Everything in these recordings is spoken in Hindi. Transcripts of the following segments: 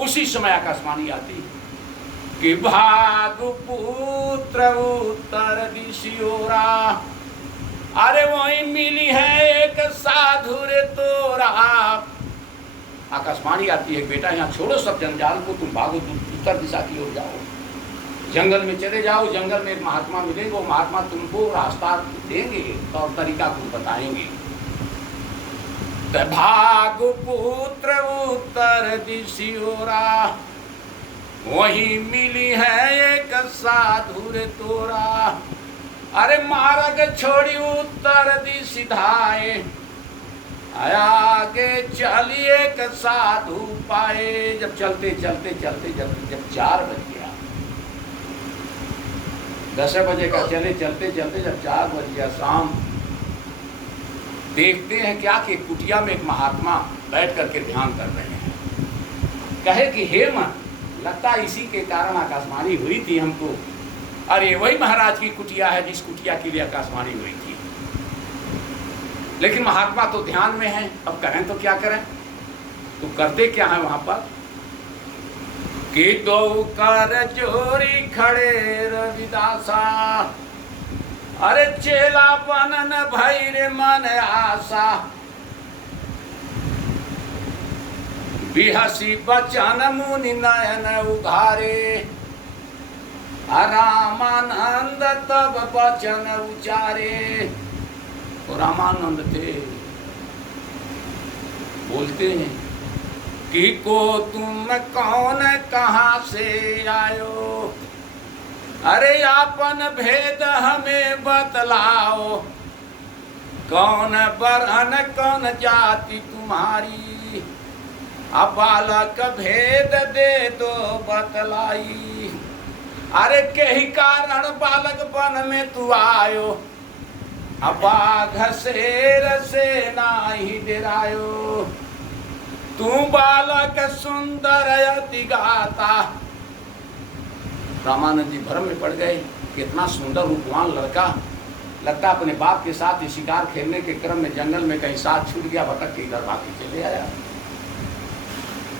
उसी समय आकाशवाणी आती है कि भाग पुत्र उत्तर दिशियोरा, अरे वही मिली है एक साधु रे तोरा। आकाशवाणी आती है, बेटा यहाँ छोड़ो सब जंजाल को, तुम भागो, उत्तर दिशा की ओर जाओ, जंगल में चले जाओ। जंगल में एक महात्मा मिलेंगे, वो महात्मा तुमको रास्ता देंगे और तरीका को बताएंगे। भाग पुत्र उत्तर दिशियोरा, वही मिली है एक साधु रे तोरा। अरे मार्ग छोड़ी उत्तर दिशि धाए, आगे चलिए एक साधु पाए। जब चलते चलते चलते जब 4 बज गया, 10 बजे का चले चलते चलते जब 4 बज गया शाम, देखते हैं क्या कि कुटिया में एक महात्मा बैठ करके ध्यान कर रहे हैं। कहे कि हे मन, लगता इसी के कारण आकाशवाणी हुई थी हमको। अरे वही महाराज की कुटिया है जिस कुटिया के लिए आकाशवाणी हुई थी। लेकिन महात्मा तो ध्यान में है, अब करें तो क्या करें। तो करते क्या है वहां पर कि दो कर जोरी खड़े रविदासा, अरे चेला बनन भैर मन आशा। बिहसी बचन मुनि नयन उघारे, रामानंद तब बचन उचारे। और रामानंद थे, बोलते हैं कि को तुम कौन कहाँ से आयो, अरे आपन भेद हमें बतलाओ। कौन बरन कौन जाति तुम्हारी, अब बालक भेद दे दो बतलाई। अरे के ही कारण बालक बन में तू आयो, अब बाघ शेर से नाही डरायो। तू बालक सुंदर अति गाता। रामानंद जी भ्रम में पड़ गए, कितना सुंदर रूपवान लड़का, लगता अपने बाप के साथ शिकार खेलने के क्रम में जंगल में कहीं साथ छूट गया, भटक के इधर भाग के चले आया।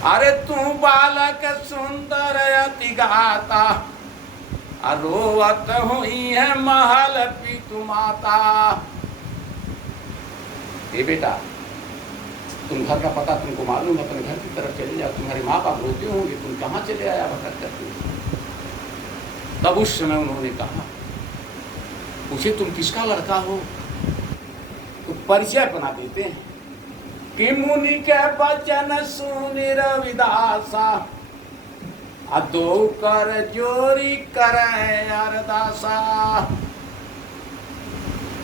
अरे तू बालक सुंदर अति गाता, रोवत हुई है महल पितु माता। ए बेटा, तुम घर का पता तुमको मालूम, अपने घर की तरफ चले जाओ, तुम्हारे माँ बाप रोते होंगे, तुम कहाँ चले आया भटक करके। तब उस समय उन्होंने कहा, पूछे तुम किसका लड़का हो, तो परिचय बना देते हैं कि मुनि के बचन सुनि रविदासा, दो कर जोरी करें अरदासा।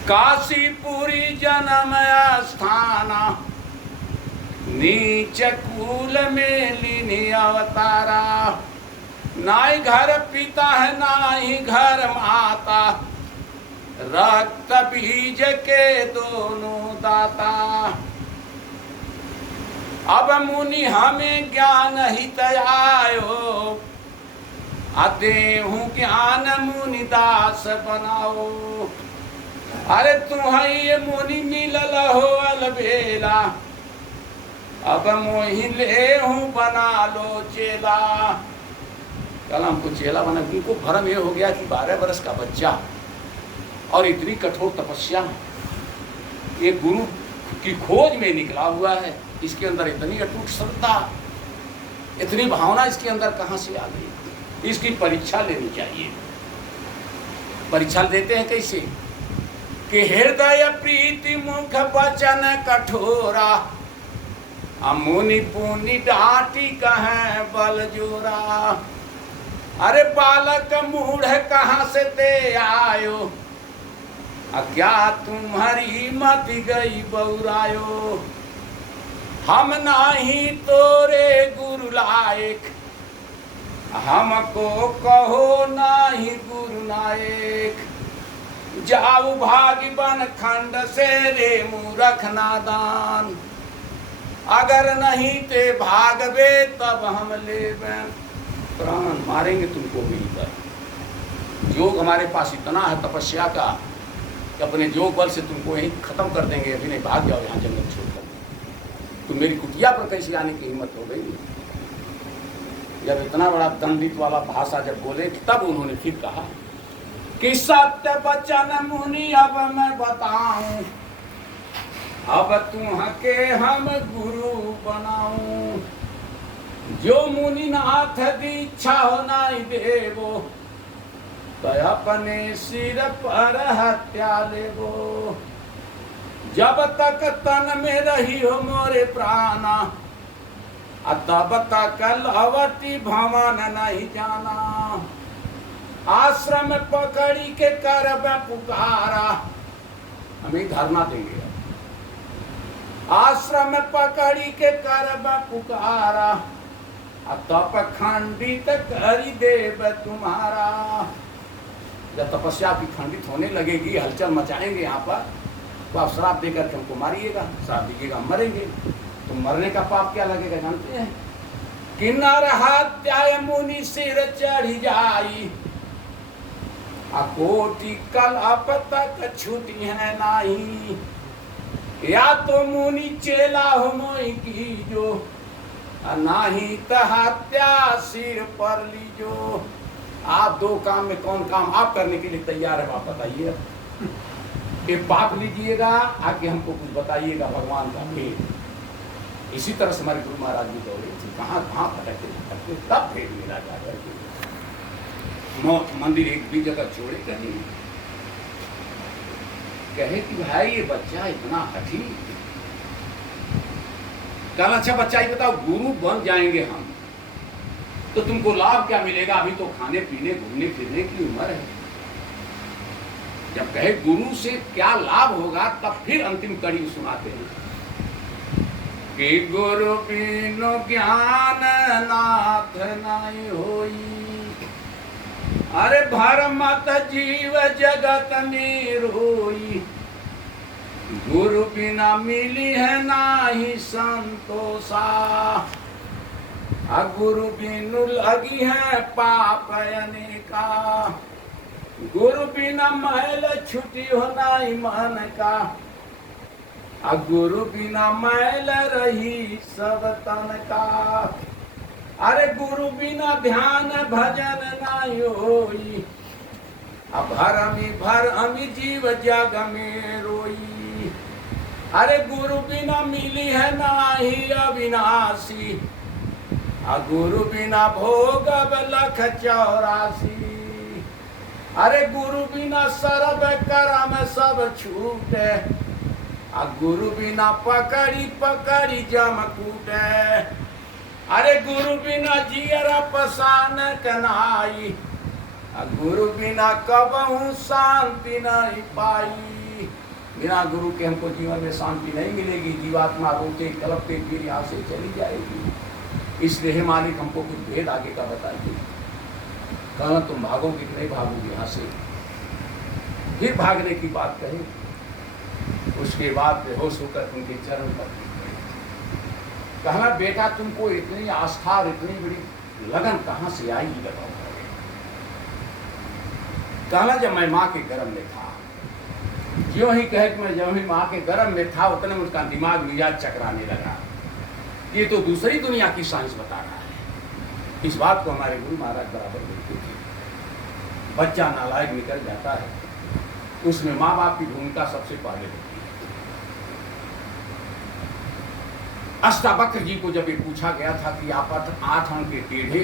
काशीपुरी जन्म स्थाना, नीच कूल में लीनी अवतारा। नाई घर पिता है नाई घर माता, रक्त बीज के दोनों दाता। अब मुनि हमें ज्ञान हित आयो, देहु ज्ञान मुनि दास बनाओ। अरे तुम्हें मुनि मिलल हो अलबेला, अब मोहि ले हूँ बना लो चेला। कल हमको चेला बना, उनको भ्रम ये हो गया कि 12 वर्ष का बच्चा और इतनी कठोर तपस्या, ये गुरु की खोज में निकला हुआ है, इसके अंदर इतनी अटूट श्रद्धा, इतनी भावना इसके अंदर कहाँ से आ गई। इसकी परीक्षा लेनी चाहिए। परीक्षा देते हैं कैसे कि हृदय प्रीति मुख वचन कठोरा, मुनि पुनि डांटी कहें बल जोरा। अरे बालक मूढ़ कहाँ से ते आयो, क्या तुम्हारी मत गई बौरायो। हम नाही तोरे गुरु लायक, हमको कहो नाही गुरु नायक। जाऊ भागी बन खंड से रे मूरख नादान, अगर नहीं ते भागवे तब हम लेवे प्राण। मारेंगे तुमको मिल कर। योग हमारे पास इतना है तपस्या का कि अपने योग बल से तुमको यहीं खत्म कर देंगे। अभी नहीं, भाग जाओ यहाँ जंगल छोड़कर। तो मेरी कुटिया पर कैसे आने की हिम्मत हो गई। जब इतना बड़ा दंडित वाला भाषा जब बोले तब उन्होंने फिर कहा कि सत्य वचन मुनि अब मैं बताऊं, अब तुम्हें हम गुरु बनाऊं। जो मुनि नाथ दीक्षा हो नाई देवो, तो अपने सिर पर हत्या लेवो। जब तक तन में रही हो मोरे प्राणा, तब तक लवती भवन नहीं जाना। आश्रम पकड़ी के करब पुकारा, हमें धरना देंगे। आश्रम पकड़ी के करब पुकारा, तप खंडित करी देव तुम्हारा। जब तपस्या की खंडित होने लगेगी, हलचल मचाएंगे यहाँ पर, तो आप श्राप देकर के हमको मारिएगा, श्राप दीजिएगा मरेंगे। तो मरने का पाप क्या लगेगा जानते हैं? कि नर हत्या मुनि सिर चढ़ी जाई, कोटि कलप तक छूटी है नाही। या तो मुनि चेला हो मोई की जो, नाही तो हत्या सिर पर लीजो। आप दो काम में कौन काम आप करने के लिए तैयार है, आप बताइए। ये पाप लीजिएगा, आके हमको कुछ बताइएगा भगवान का भेद। इसी तरह से हमारे गुरु महाराज जी दौड़े थे, कहाँ कहाँ भटकते, तब भेद मिला जा करके। मंदिर एक भी जगह छोड़े कहीं, कहे कि भाई ये बच्चा इतना हठी। कल अच्छा बच्चा ही बताओ, गुरु बन जाएंगे हम तो तुमको लाभ क्या मिलेगा? अभी तो खाने पीने घूमने फिरने की उम्र है। जब कहे गुरु से क्या लाभ होगा, तब फिर अंतिम कड़ी सुनाते हैं कि गुरु बिनु ज्ञान नाथ नहीं होई। अरे भरमत जीव जगत में रोई, गुरु बिना मिली है नाही संतोषा। गुरु बिनु लगी है पाप अनेका, गुरु बिना मैल छुटी हो नाई मन का। गुरु बिना मैल रही सब तन का। अरे गुरु बिना ध्यान भजन नाई होई, भर अमी जीव जग में रोई। अरे गुरु बिना मिली है नाही अविनाशी, गुरु बिना भोगब लख 84। अरे गुरु बिना सर्व कर्म सब छूटे, गुरु बिना पकड़ी पकड़ी जम कूटे। अरे गुरु बिना जियरा पसान कनाई, गुरु बिना कबहू शांति नहीं पाई। बिना गुरु के हमको जीवन में शांति नहीं मिलेगी, जीवात्मा रोते कलपते फिर यहाँ से चली जाएगी। इसलिए हे मालिक हमको कुछ भेद आगे का बताइए। कहना तुम भागोगे कि नहीं भागोगे यहाँ से? फिर भागने की बात कहे। उसके बाद बेहोश होकर उनके चरण पर कहना बेटा तुमको इतनी आस्था और इतनी बड़ी लगन कहाँ से आई बताओ। कहना जब मैं माँ के गर्भ में था, जो ही कहे कि मैं जब ही माँ के गर्भ में था उतने में उसका दिमाग मिजाज चकराने लगा। ये तो दूसरी दुनिया की साइंस बता रहा है। इस बात को हमारे गुरु महाराज बराबर बोलते थे। बच्चा नालायक निकल जाता है, उसमें माँ बाप की भूमिका सबसे पहले होती है। अष्टावक्र जी को जब ये पूछा गया था कि आप 8 अंक के टेढ़े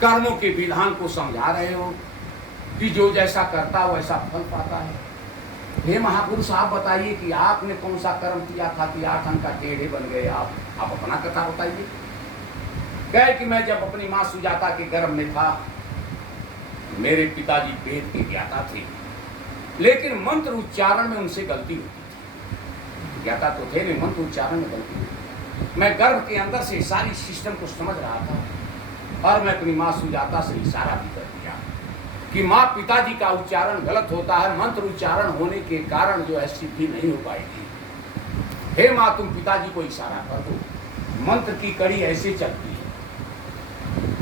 कर्मों के विधान को समझा रहे हो कि जो जैसा करता वैसा फल पाता है, हे महापुरुष आप बताइए कि आपने कौन सा कर्म किया था कि 8 अंक का टेढ़े बन गए? आप अपना कथा बताइए। कहे कि मैं जब अपनी माँ सुजाता के गर्भ में था, मेरे पिताजी वेद के ज्ञाता थे, लेकिन मंत्र उच्चारण में उनसे गलती होती थी। ज्ञाता तो थे लेकिन मंत्र उच्चारण में गलती होती। मैं गर्भ के अंदर से सारी सिस्टम को समझ रहा था और मैं अपनी माँ सुजाता से इशारा भी कर दिया कि माँ पिताजी का उच्चारण गलत होता है, मंत्र उच्चारण होने के कारण जो है सिद्धि नहीं हो पाएगी। हे माँ तुम पिताजी को इशारा कर दो, मंत्र की कड़ी ऐसे चलती है।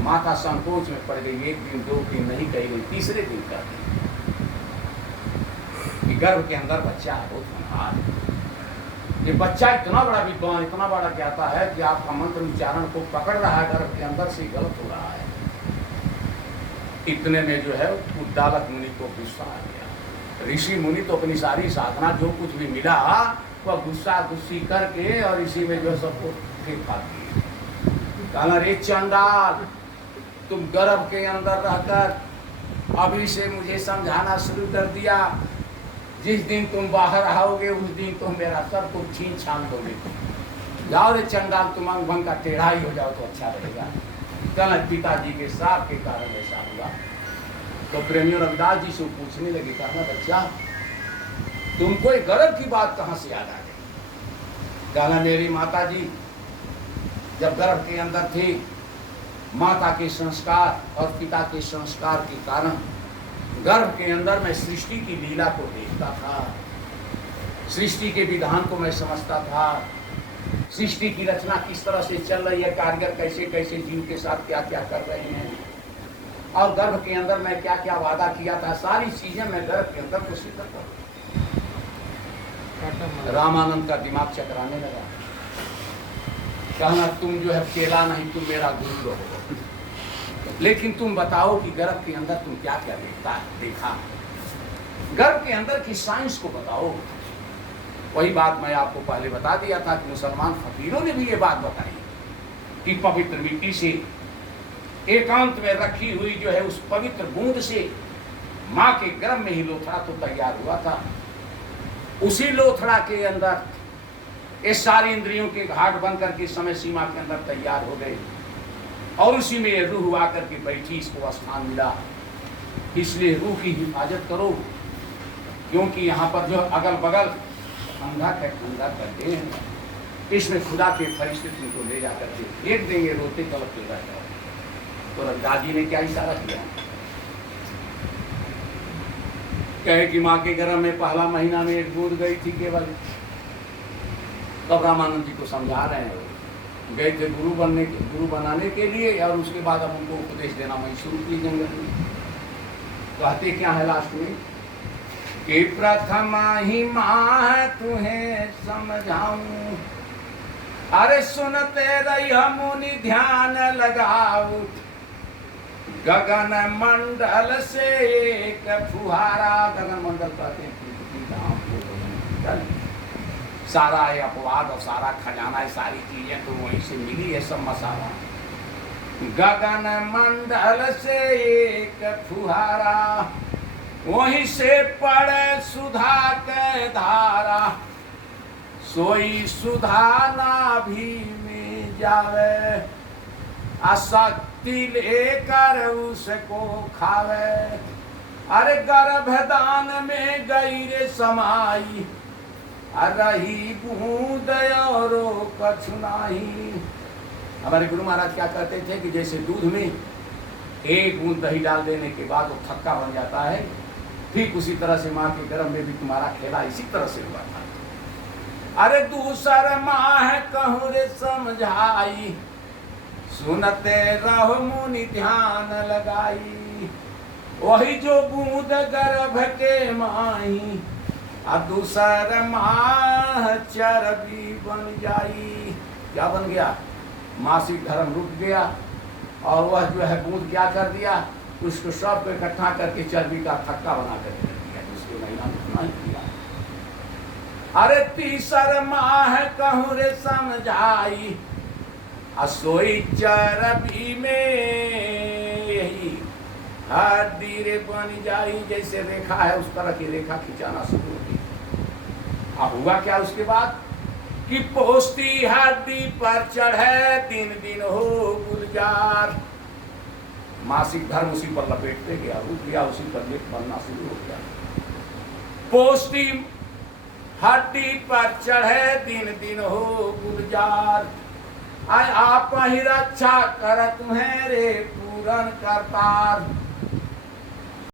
माता संकोच में पड़ गई, 1 दिन 2 दिन नहीं कही गई, तीसरे दिन कर दी कि गर्भ के अंदर बच्चा है बहुत होनहार। ये बच्चा इतना बड़ा विद्वान, इतना बड़ा कहता है कि आपका मंत्र उच्चारण को पकड़ रहा है, गर्भ के अंदर से गलत हो रहा है। इतने में जो है उद्दालक मुनि को गुस्सा आ गया। ऋषि मुनि तो अपनी सारी साधना जो कुछ भी मिला वह गुस्सा गुस्सी करके और इसी में जो सबको फेंक खा दिए। कहना, रे चंडाल, तुम गर्भ के अंदर रहकर अभी से मुझे समझाना शुरू कर दिया। जिस दिन तुम बाहर आओगे उस दिन तुम मेरा सब कुछ छीन छान दोगे। जाओ रे चंडाल, तुम अंग भंग का टेढ़ा ही हो जाओ तो अच्छा रहेगा। कहना, पिताजी के श्राप के कारण ऐसा हुआ। तो प्रेमियों रविदास जी से पूछने लगे, कहना, बच्चा तुमको एक गर्भ की बात कहाँ से याद आ गई? कहना, मेरी माता जी जब गर्भ के अंदर थी, माता के संस्कार और पिता के संस्कार के कारण गर्भ के अंदर मैं सृष्टि की लीला को देखता था, सृष्टि के विधान को मैं समझता था, सृष्टि की रचना किस तरह से चल रही है, कारीगर कैसे कैसे जीव के साथ क्या क्या कर रहे हैं, और गर्भ के अंदर मैं क्या क्या वादा किया था, सारी चीजें मैं गर्भ के अंदर को सिद्ध कर। रामानंद का दिमाग चकराने लगा। कहना, तुम जो है केला नहीं, तुम मेरा गुरु रहो, लेकिन तुम बताओ कि गर्भ के अंदर तुम क्या क्या देखा, गर्भ के अंदर की साइंस को बताओ। वही बात मैं आपको पहले बता दिया था कि मुसलमान फकीरों ने भी ये बात बताई कि पवित्र मिट्टी से एकांत में रखी हुई जो है उस पवित्र बूंद से माँ के गर्भ में ही लोथड़ा तो तैयार हुआ था। उसी लोथड़ा के अंदर ये सारी इंद्रियों के घाट बनकर के समय सीमा के अंदर तैयार हो गए, और उसी में रूह आकर के बैठी, इसको स्थान मिला। इसलिए रूह की हिफाजत करो, क्योंकि यहाँ पर जो अगल बगल अंधा करते हैं, इसमें खुदा के फरिश्ते तुमको ले जाकर के फेंक देंगे, रोते तड़पते रह जाओ। तो दादी ने क्या इशारा किया? कहे कि माँ के गर्भ में पहला महीना में एक बूंद गई थी केवल। तब रामानंद जी को समझा रहे हैं, गए थे गुरु बनाने के लिए, और उसके बाद अब उनको उपदेश देना वही शुरू की जंगल में। कहते क्या है लास्ट में कि प्रथम ही माँ तुम्हें समझाऊं, अरे सुनते रही मुनि ध्यान लगाओ, गगन मंडल से एक फुहारा, गगन मंडल कहते हैं सारा है अपवाद और सारा खजाना है, सारी चीजें तो वहीं से मिली है, सब मसाला। गगन मंडल से एक फुहारा, वहीं से पड़े सुधा के धारा, सोई सुधा नाभि में जावे, आसक्ति लेकर उसको खावे, अरे गर्भदान में गई रे समाई, रही बूंद और कछु नाही। हमारे गुरु महाराज क्या कहते थे कि जैसे दूध में एक बूंद दही डाल देने के बाद वो थक्का बन जाता है, ठीक उसी तरह से माँ के गर्भ में भी तुम्हारा खेला इसी तरह से हुआ था। अरे दूसर माँ है कहूँ रे समझाई, सुनते रहो मुनि ध्यान लगाई, वही जो बूंद गर्भ के माही, दूसर माह चरबी बन जाई। क्या बन गया? मासिक धर्म रुक गया, और वह जो है बूंद क्या कर दिया, उसको सब को इकट्ठा करके चर्बी का थक्का बना कर दिया, उसके महीना उतना ही किया। अरे तीसर माह कहूँ रे समझाई, असोई चरबी में यही हड्डी रे बन जाई, जैसे रेखा है उस तरह की रेखा खिंचाना शुरू हो गई। अब हुआ क्या उसके बाद कि पोस्ती हड्डी पर चढ़े, दिन दिन हो गुलजार, मासिक धर्म उसी पर लपेटते गया, रुक गया, उसी पर लेख बनना शुरू हो गया। पोस्ती हड्डी पर चढ़े, दिन दिन हो गुलजार, आय आप ही रक्षा कर तुम्हें रे पूरन करतार,